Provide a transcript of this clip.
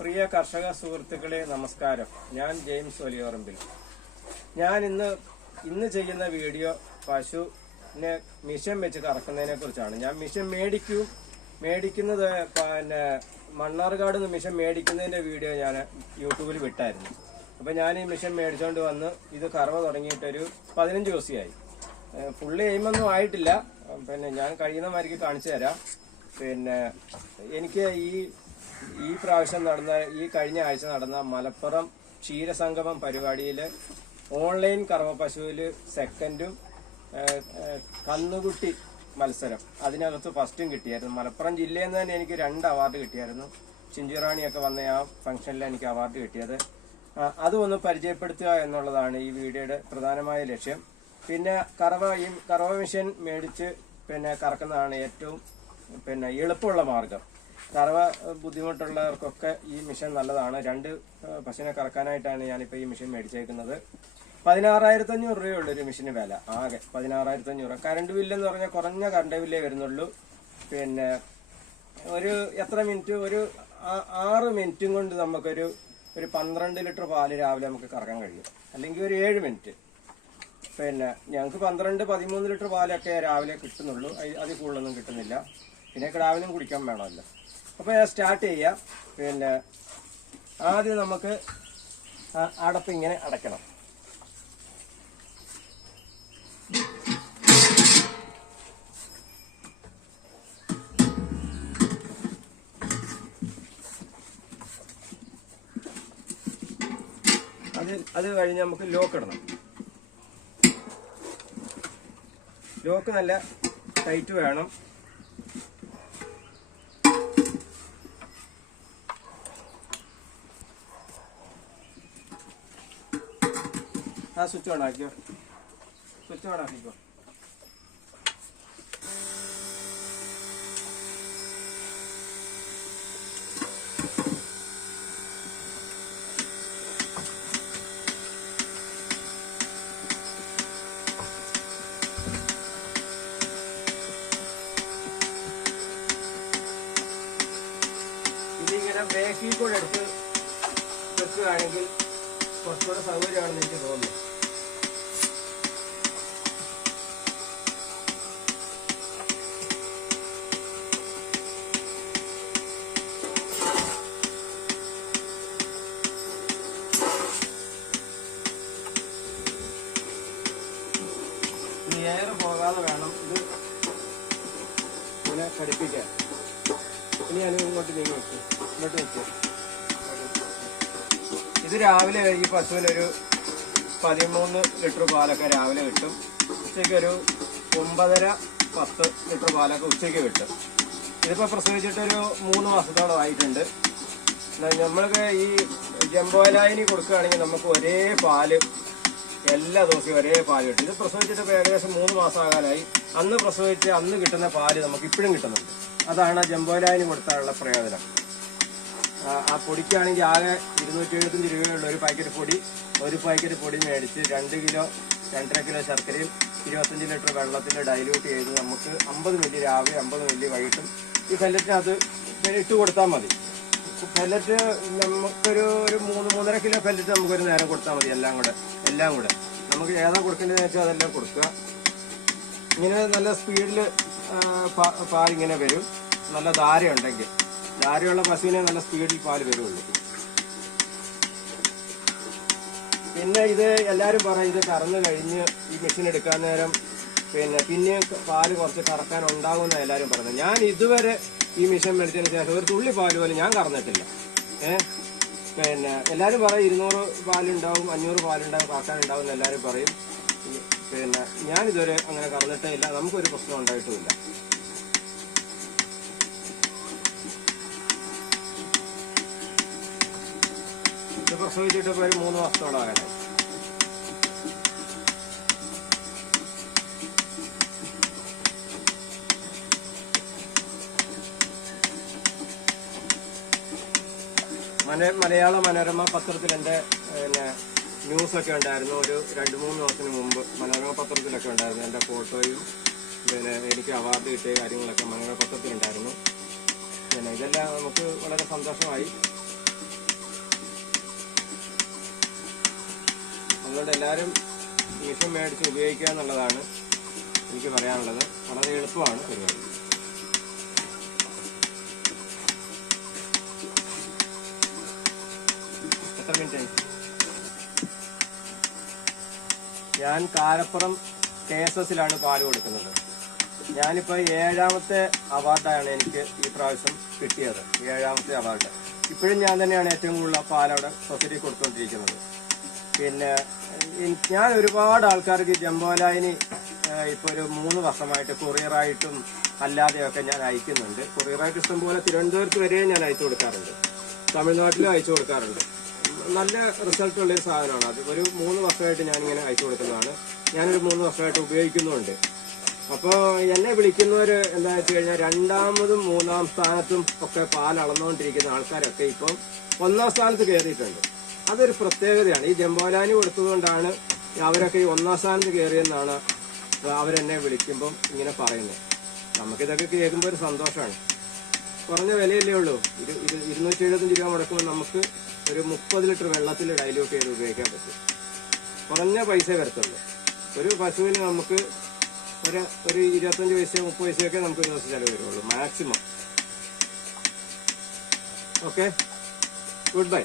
പ്രിയ കർഷക സുഹൃത്തുക്കളെ നമസ്കാരം. ഞാൻ ജെയിംസ് വലിയോറമ്പിൽ. ഞാൻ ഇന്ന് ചെയ്യുന്ന വീഡിയോ പശുവിനെ മിഷൻ വെച്ച് കറക്കുന്നതിനെ കുറിച്ചാണ്. ഞാൻ മിഷൻ മേടിക്കുന്നത് പിന്നെ മണ്ണാർക്കാട് നിന്ന് മിഷൻ മേടിക്കുന്നതിന്റെ വീഡിയോ ഞാൻ യൂട്യൂബിൽ വിട്ടായിരുന്നു. അപ്പൊ ഞാൻ ഈ മിഷൻ മേടിച്ചോണ്ട് വന്ന് ഇത് കറവ തുടങ്ങിയിട്ടൊരു 15 ദിവസമായി. ഫുള്ള് എയിമൊന്നും ആയിട്ടില്ല. പിന്നെ ഞാൻ കഴിയുന്ന മാതിരിക്ക് കാണിച്ചു തരാം. പിന്നെ എനിക്ക് ഈ പ്രാവശ്യം ഈ കഴിഞ്ഞ ആഴ്ച നടന്ന മലപ്പുറം ക്ഷീരസംഗമം പരിപാടിയിൽ ഓൺലൈൻ കറവ പശുവിൽ സെക്കൻഡും കന്നുകുട്ടി മത്സരം അതിനകത്ത് ഫസ്റ്റും കിട്ടിയായിരുന്നു. മലപ്പുറം ജില്ലയിൽ നിന്ന് തന്നെ എനിക്ക് 2 അവാർഡ് കിട്ടിയായിരുന്നു. ചിഞ്ചിറാണിയൊക്കെ വന്ന ആ ഫംഗ്ഷനിൽ എനിക്ക് അവാർഡ് കിട്ടിയത്. അതും പരിചയപ്പെടുത്തുക എന്നുള്ളതാണ് ഈ വീഡിയോയുടെ പ്രധാനമായ ലക്ഷ്യം. പിന്നെ കറവ മെഷീൻ മേടിച്ച് കറക്കുന്നതാണ് ഏറ്റവും എളുപ്പമുള്ള മാർഗം. കറവ ബുദ്ധിമുട്ടുള്ളവർക്കൊക്കെ ഈ മെഷീൻ നല്ലതാണ്. 2 പശുവിനെ കറക്കാനായിട്ടാണ് ഞാനിപ്പോൾ ഈ മെഷീൻ മേടിച്ചേക്കുന്നത്. 16,500 രൂപയുള്ളൊരു മെഷീന് വില. ആകെ 16,500. കറണ്ട് ബില്ലെന്ന് പറഞ്ഞാൽ കുറഞ്ഞ കറണ്ട് ബില്ലേ വരുന്നുള്ളൂ. പിന്നെ എത്ര മിനിറ്റ്, ഒരു 6 മിനിറ്റും കൊണ്ട് നമുക്കൊരു 12 ലിറ്റർ പാല് രാവിലെ നമുക്ക് കറക്കാൻ കഴിയും. അല്ലെങ്കിൽ ഒരു 7 മിനിറ്റ്. ഞങ്ങൾക്ക് 12-13 ലിറ്റർ പാലൊക്കെ രാവിലെ കിട്ടുന്നുള്ളൂ. അതിൽ കൂടുതലൊന്നും കിട്ടുന്നില്ല. പിന്നെ കിടാവിനും കുടിക്കാൻ വേണമല്ലോ. അപ്പോൾ ഞാൻ സ്റ്റാർട്ട് ചെയ്യാം. ആദ്യം നമുക്ക് അടപ്പ് ഇങ്ങനെ അടയ്ക്കണം. അത് കഴിഞ്ഞ് നമുക്ക് ലോക്ക് ഇടണം. ലോക്ക് നല്ല ടൈറ്റ് വേണം. സ്വിച്ച് ഓൺ ആക്കിക്കോ. ഇതിങ്ങനെ ബ്രേക്കിൽ കൂടെ എടുത്ത് വെക്കുകയാണെങ്കിൽ കുറച്ചുകൂടെ സൗകര്യമാണെന്ന് എനിക്ക് തോന്നുന്നു. എയർ പോകാതെ വേണം ഇത് ഇങ്ങനെ ഘടിപ്പിക്കാൻ. ഇനി ഞാൻ ഇങ്ങോട്ട് വെക്കും. ഇത് രാവിലെ ഈ പശുവിനൊരു 13 ലിറ്റർ പാലൊക്കെ രാവിലെ കിട്ടും. ഉച്ചയ്ക്ക് ഒരു 9-10 ലിറ്റർ പാലൊക്കെ ഉച്ചയ്ക്ക് കിട്ടും. ഇതിപ്പോൾ പ്രസവിച്ചിട്ടൊരു 3 മാസത്തോളം ആയിട്ടുണ്ട്. നമ്മൾക്ക് ഈ ജംബോലായിനി കൊടുക്കുകയാണെങ്കിൽ നമുക്ക് ഒരേ പാല് എല്ലാ ദിവസവും ഒരേ പാല് കിട്ടും. ഇത് പ്രസവിച്ചിട്ട് ഇപ്പോൾ ഏകദേശം 3 മാസം ആകാനായി. അന്ന് കിട്ടുന്ന പാല് നമുക്ക് ഇപ്പോഴും കിട്ടുന്നുണ്ട്. അതാണ് ജംബോലായിനി കൊടുത്താലുള്ള പ്രയോജനം. ആ പൊടിക്കാണെങ്കിൽ ആകെ 275 രൂപയുള്ള ഒരു പാക്കറ്റ് പൊടി മേടിച്ച് 2 കിലോ 2.5 കിലോ ശർക്കരയും 25 ലിറ്റർ വെള്ളത്തിൽ ഡൈല്യൂട്ട് ചെയ്ത് നമുക്ക് 50 മില്ലി രാവിലെ 50 മില്ലി വൈകിട്ടും ഈ പെല്ലറ്റിനകത്ത് ഇട്ട് കൊടുത്താൽ മതി. പെല്ലറ്റ് നമുക്കൊരു 3-3.5 കിലോ പെല്ലറ്റ് നമുക്കൊരു നേരം കൊടുത്താൽ മതി. എല്ലാം കൂടെ നമുക്ക് ഏതാ കൊടുക്കേണ്ടതെന്ന് വെച്ചാൽ അതെല്ലാം കൊടുക്കുക. ഇങ്ങനെ നല്ല സ്പീഡിൽ പാലിങ്ങനെ വരും. നല്ല ധാരയുള്ള പശുവിനെ നല്ല സ്പീഡിൽ പാല് വരുള്ളൂ. പിന്നെ ഇത് എല്ലാവരും പറയും ഇത് കറന്നു കഴിഞ്ഞ് ഈ മെഷീൻ എടുക്കാൻ നേരം പിന്നെ പാല് കുറച്ച് കറക്കാൻ ഉണ്ടാകുമെന്ന് എല്ലാവരും പറയുന്നത്. ഞാൻ ഇതുവരെ ഈ മെഷീൻ മേടിച്ചതിന് ശേഷം ഒരു തുള്ളി പാല് പോലും ഞാൻ കറന്നിട്ടില്ല. എല്ലാവരും പറയും 200 പാലുണ്ടാവും, 500 പാലുണ്ടാവും, കറക്കാനുണ്ടാവും എന്ന് എല്ലാവരും പറയും. ഞാനിതുവരെ അങ്ങനെ കറന്നിട്ടേ ഇല്ല. നമുക്കൊരു പ്രശ്നം ഉണ്ടായിട്ടുമില്ല. ഇത് പ്രസവിച്ചിട്ട് ഇപ്പോൾ ഒരു 3 മാസത്തോളം ആകാനായി. മലയാള മനോരമ പത്രത്തിൽ എൻ്റെ ന്യൂസൊക്കെ ഉണ്ടായിരുന്നു. ഒരു 2-3 മാസത്തിന് മുമ്പ് മനോരമ പത്രത്തിലൊക്കെ ഉണ്ടായിരുന്നു. എൻ്റെ ഫോട്ടോയും എനിക്ക് അവാർഡ് കിട്ടിയ കാര്യങ്ങളൊക്കെ മനോരമ പത്രത്തിലുണ്ടായിരുന്നു. ഇതെല്ലാം നമുക്ക് വളരെ സന്തോഷമായി. അതുകൊണ്ട് എല്ലാവരും മെഷീൻ മേടിച്ച് ഉപയോഗിക്കുക എന്നുള്ളതാണ് എനിക്ക് പറയാനുള്ളത്. വളരെ എളുപ്പമാണ് പരിപാടി. എത്ര മിനിറ്റ്? ഞാൻ കാരപ്പുറം KSSലാണ് പാല് കൊടുക്കുന്നത്. ഞാനിപ്പോൾ 7ാമത്തെ അവാർഡാണ് എനിക്ക് ഈ പ്രാവശ്യം കിട്ടിയത്. 7ാമത്തെ അവാർഡ്. ഇപ്പോഴും ഞാൻ തന്നെയാണ് ഏറ്റവും കൂടുതൽ പാലവിടെ സൊസൈറ്റി കൊടുത്തുകൊണ്ടിരിക്കുന്നത്. പിന്നെ ഞാൻ ഒരുപാട് ആൾക്കാർക്ക് ജംബോലായിനി ഇപ്പോൾ ഒരു 3 വർഷമായിട്ട് കൊറിയറായിട്ടും അല്ലാതെയൊക്കെ ഞാൻ അയക്കുന്നുണ്ട്. കൊറിയറായിട്ട് ഇഷ്ടംപോലെ തിരുവനന്തപുരത്ത് വരെ ഞാൻ അയച്ചു കൊടുക്കാറുണ്ട്, തമിഴ്നാട്ടിലും അയച്ചു കൊടുക്കാറുണ്ട്. നല്ല റിസൾട്ട് ഉള്ളൊരു സാധനമാണ് അത്. ഒരു 3 വർഷമായിട്ട് ഞാനിങ്ങനെ അയച്ചു കൊടുക്കുന്നതാണ്. ഞാനൊരു 3 വർഷമായിട്ട് ഉപയോഗിക്കുന്നുമുണ്ട്. അപ്പോൾ എന്നെ വിളിക്കുന്നവർ എന്താ വെച്ച് കഴിഞ്ഞാൽ 2ാമതും 3ാം സ്ഥാനത്തും ഒക്കെ പാൽ അളന്നുകൊണ്ടിരിക്കുന്ന ആൾക്കാരൊക്കെ ഇപ്പം 1ാം സ്ഥാനത്ത് കയറിയിട്ടുണ്ട്. അതൊരു പ്രത്യേകതയാണ്. ഈ ജംബോലാനി കൊടുത്തതുകൊണ്ടാണ് അവരൊക്കെ ഈ 1ാം സ്ഥാനത്ത് കയറിയെന്നാണ് അവരെന്നെ വിളിക്കുമ്പം ഇങ്ങനെ പറയുന്നത്. നമുക്കിതൊക്കെ കേൾക്കുമ്പോൾ ഒരു സന്തോഷമാണ്. കുറഞ്ഞ വിലയല്ലേ ഉള്ളൂ. 275 രൂപ മുടക്കുമ്പോൾ നമുക്ക് ഒരു 30 ലിറ്റർ വെള്ളത്തിൽ ഡൈല്യൂട്ട് ചെയ്ത് ഉപയോഗിക്കാൻ പറ്റും. കുറഞ്ഞ പൈസ വരത്തുള്ളൂ. ഒരു പശുവിന് നമുക്ക് ഒരു 25 പൈസ 30 പൈസയൊക്കെ നമുക്ക് ഒരു ദിവസം ചിലവ് വരുള്ളൂ മാക്സിമം. Okay, good bye.